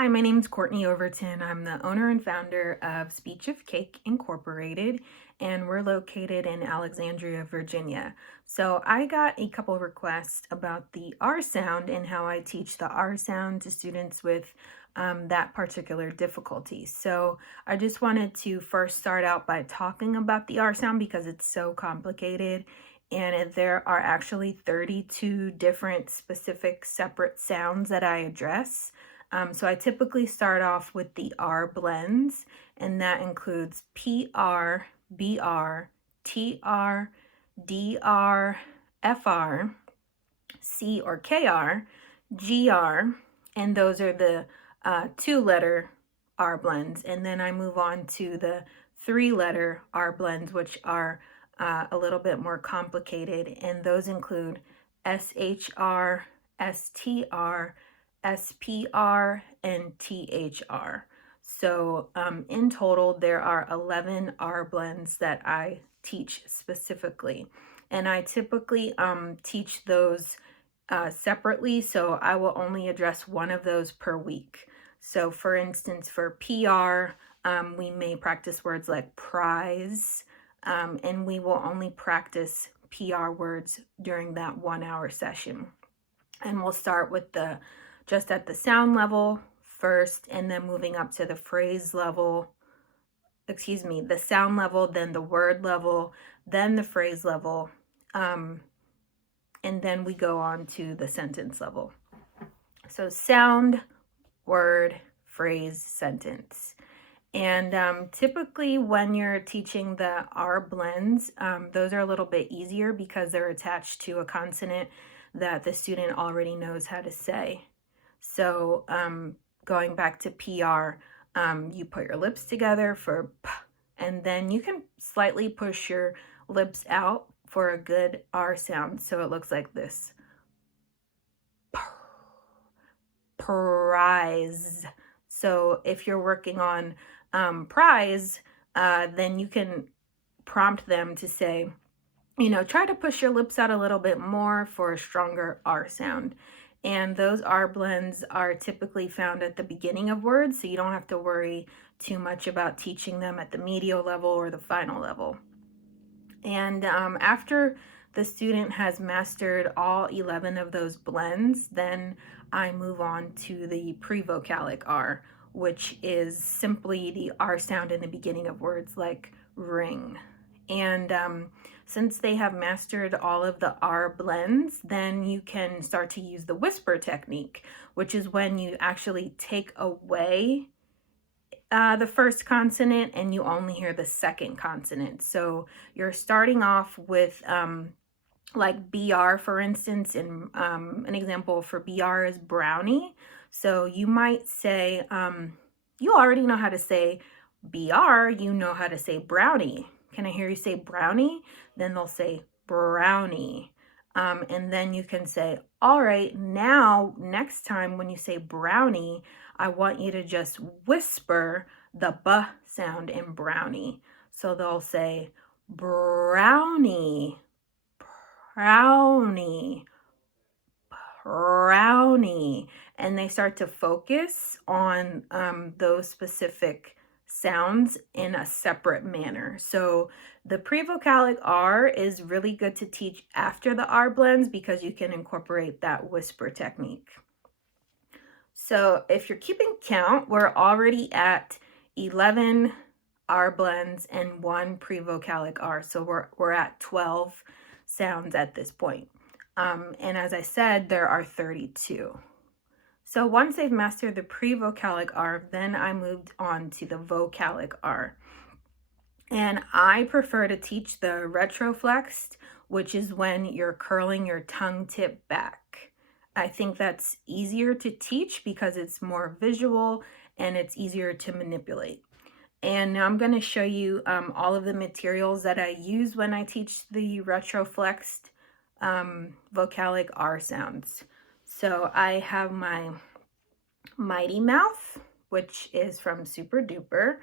Hi, my name is Courtney Overton. I'm the owner and founder of Speech of Cake Incorporated, and we're located in Alexandria, Virginia. So I got a couple of requests about the R sound and how I teach the R sound to students with that particular difficulty. So I just wanted to first start out by talking about the R sound because it's so complicated. And there are actually 32 different specific separate sounds that I address. So I typically start off with the R blends, and that includes PR, BR, TR, DR, FR, C or KR, GR, and those are the two-letter R blends. And then I move on to the three-letter R blends, which are a little bit more complicated, and those include SHR, STR, SPR, and THR. So in total, there are 11 R blends that I teach specifically. And I typically teach those separately, so I will only address one of those per week. So for instance, for PR, we may practice words like prize, and we will only practice PR words during that 1 hour session. And we'll start with just at the sound level first, and then moving up to the phrase level, the sound level, then the word level, then the phrase level, and then we go on to the sentence level. So sound, word, phrase, sentence. And typically when you're teaching the R blends, those are a little bit easier because they're attached to a consonant that the student already knows how to say. So going back to PR, you put your lips together for P, and then you can slightly push your lips out for a good R sound. So it looks like this. Prize. So if you're working on prize, then you can prompt them to say, try to push your lips out a little bit more for a stronger R sound. And those R blends are typically found at the beginning of words, so you don't have to worry too much about teaching them at the medial level or the final level. And after the student has mastered all 11 of those blends, then I move on to the Pre-Vocalic R, which is simply the R sound in the beginning of words like ring. And since they have mastered all of the R blends, then you can start to use the whisper technique, which is when you actually take away the first consonant and you only hear the second consonant. So you're starting off with like BR, for instance, and an example for BR is brownie. So you might say, you already know how to say BR, you know how to say brownie. Can I hear you say brownie? Then they'll say brownie. And then you can say, all right, now next time when you say brownie, I want you to just whisper the B sound in brownie. So they'll say brownie, brownie, brownie. And they start to focus on those specific sounds in a separate manner. So the Pre-Vocalic R is really good to teach after the R blends because you can incorporate that whisper technique. So if you're keeping count, we're already at 11 R blends and 1 Pre-Vocalic R. So we're at 12 sounds at this point. And as I said, there are 32. So once they've mastered the Pre-Vocalic R, then I moved on to the Vocalic R. And I prefer to teach the retroflexed, which is when you're curling your tongue tip back. I think that's easier to teach because it's more visual and it's easier to manipulate. And now I'm going to show you all of the materials that I use when I teach the retroflexed Vocalic R sounds. So I have my Mighty Mouth, which is from Super Duper,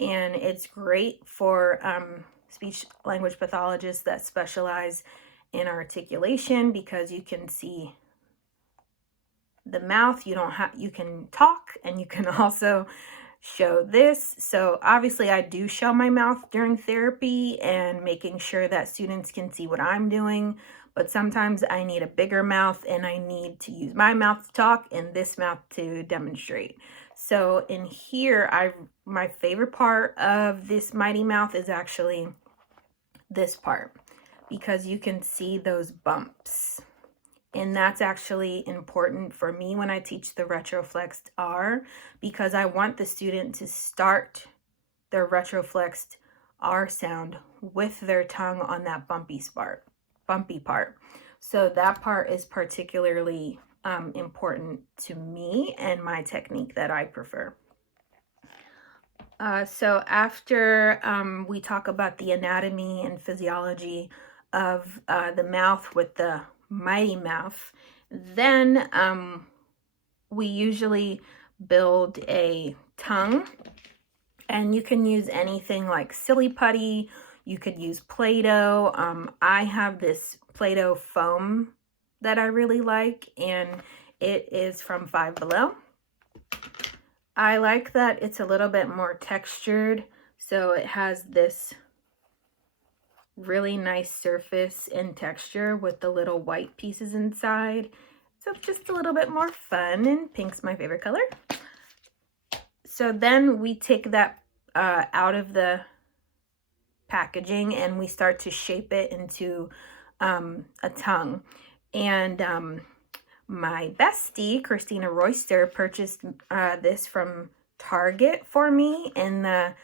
and it's great for speech language pathologists that specialize in articulation because you can see the mouth. You can talk, and you can also show this. So obviously I do show my mouth during therapy and making sure that students can see what I'm doing, but sometimes I need a bigger mouth and I need to use my mouth to talk and this mouth to demonstrate. So in here, my favorite part of this mighty mouth is actually this part, because you can see those bumps. And that's actually important for me when I teach the retroflexed R, because I want the student to start their retroflexed R sound with their tongue on that bumpy part. So that part is particularly important to me and my technique that I prefer. So after we talk about the anatomy and physiology of the mouth with the mighty mouth, then we usually build a tongue, and you can use anything like silly putty. You could use Play-Doh. I have this Play-Doh foam that I really like, and it is from Five Below. I like that it's a little bit more textured, so it has this really nice surface and texture with the little white pieces inside. So it's just a little bit more fun, and pink's my favorite color. So then we take that out of the packaging and we start to shape it into a tongue. And my bestie, Christina Royster, purchased this from Target for me in the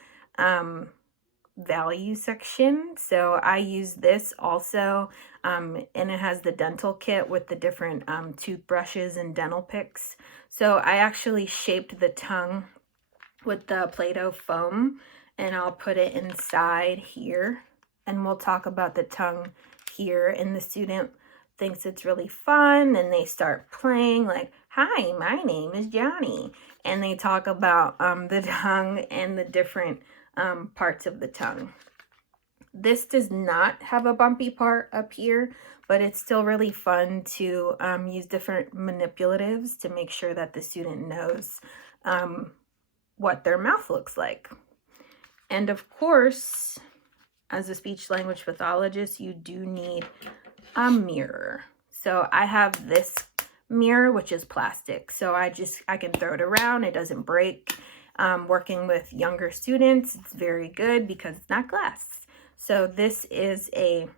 value section. So I use this also, and it has the dental kit with the different toothbrushes and dental picks. So I actually shaped the tongue with the Play-Doh foam, and I'll put it inside here, and we'll talk about the tongue here. And the student thinks it's really fun, and they start playing like, "Hi, my name is Johnny," and they talk about the tongue and the different parts of the tongue. This does not have a bumpy part up here, but it's still really fun to use different manipulatives to make sure that the student knows what their mouth looks like. And of course, as a speech language pathologist, you do need a mirror. So I have this mirror, which is plastic. So I can throw it around. It doesn't break. Working with younger students, it's very good because it's not glass. So this is a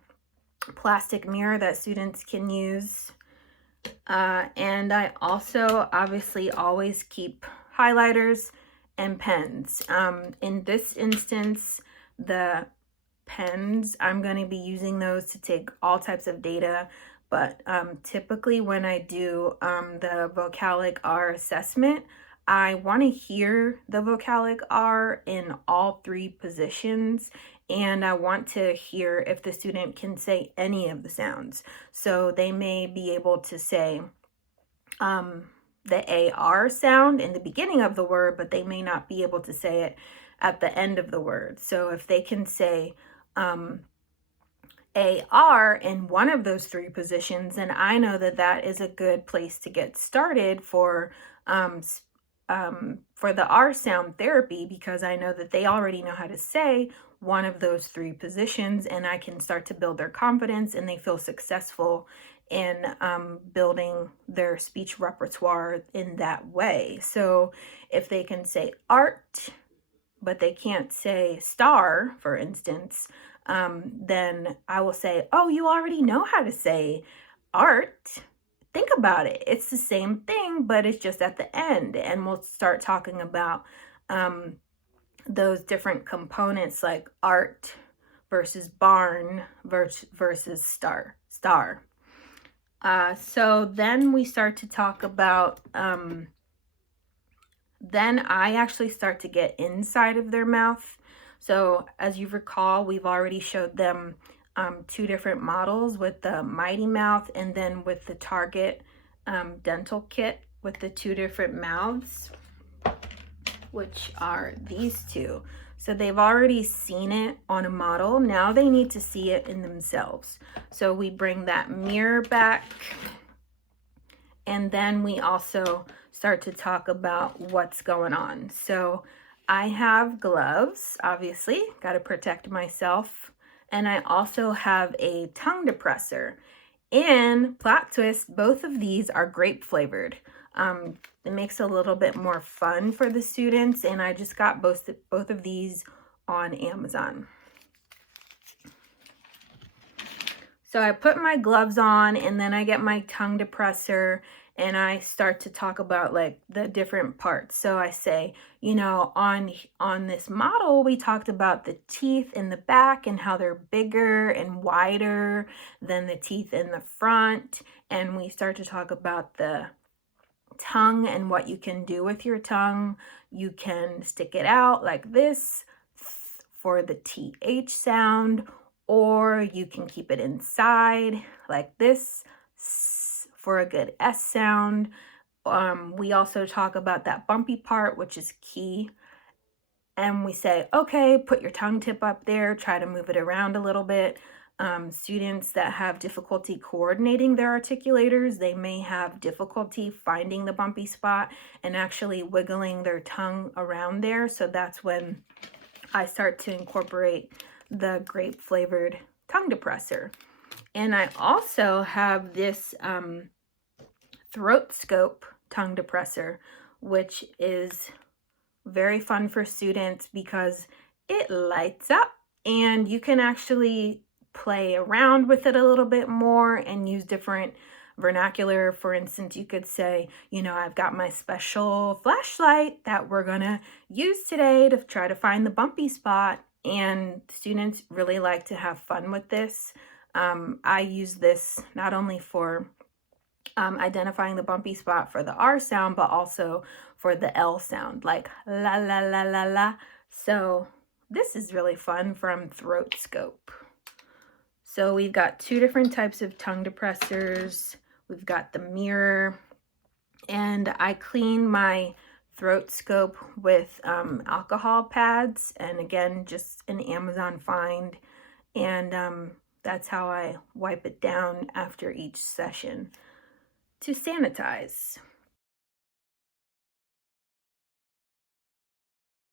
plastic mirror that students can use. And I also obviously always keep highlighters and pens. In this instance, the pens, I'm going to be using those to take all types of data, but typically when I do the Vocalic R assessment, I want to hear the Vocalic R in all three positions, and I want to hear if the student can say any of the sounds. So they may be able to say the AR sound in the beginning of the word, but they may not be able to say it at the end of the word. So if they can say AR in one of those three positions, then I know that that is a good place to get started for the R sound therapy, because I know that they already know how to say one of those three positions, and I can start to build their confidence and they feel successful in building their speech repertoire in that way. So if they can say art, but they can't say star, for instance, then I will say, "Oh, you already know how to say art. Think about it. It's the same thing, but it's just at the end." And we'll start talking about those different components like art versus barn versus star. So then we start to talk about, then I actually start to get inside of their mouth. So as you recall, we've already showed them two different models with the mighty mouth and then with the Target dental kit with the two different mouths, which are these two. So they've already seen it on a model. Now they need to see it in themselves. So we bring that mirror back And then we also start to talk about what's going on. So I have gloves, obviously, got to protect myself. And I also have a tongue depressor. And plot twist, both of these are grape flavored. It makes it a little bit more fun for the students, and I just got both of these on Amazon. So I put my gloves on, and then I get my tongue depressor, and I start to talk about like the different parts. So I say, you know, on this model, we talked about the teeth in the back and how they're bigger and wider than the teeth in the front. And we start to talk about the tongue and what you can do with your tongue. You can stick it out like this for the TH sound, or you can keep it inside like this for a good S sound. We also talk about that bumpy part, which is key. And we say, okay, put your tongue tip up there, try to move it around a little bit. Students that have difficulty coordinating their articulators, they may have difficulty finding the bumpy spot and actually wiggling their tongue around there. So that's when I start to incorporate the grape flavored tongue depressor. And I also have this throat scope tongue depressor, which is very fun for students because it lights up and you can actually play around with it a little bit more and use different vernacular. For instance, you could say, you know, I've got my special flashlight that we're gonna use today to try to find the bumpy spot. And students really like to have fun with this. I use this not only for identifying the bumpy spot for the R sound, but also for the L sound, like la la la la la. So this is really fun from Throat Scope. So we've got two different types of tongue depressors. We've got the mirror, and I clean my Throat Scope with alcohol pads, and again, just an Amazon find. And that's how I wipe it down after each session to sanitize.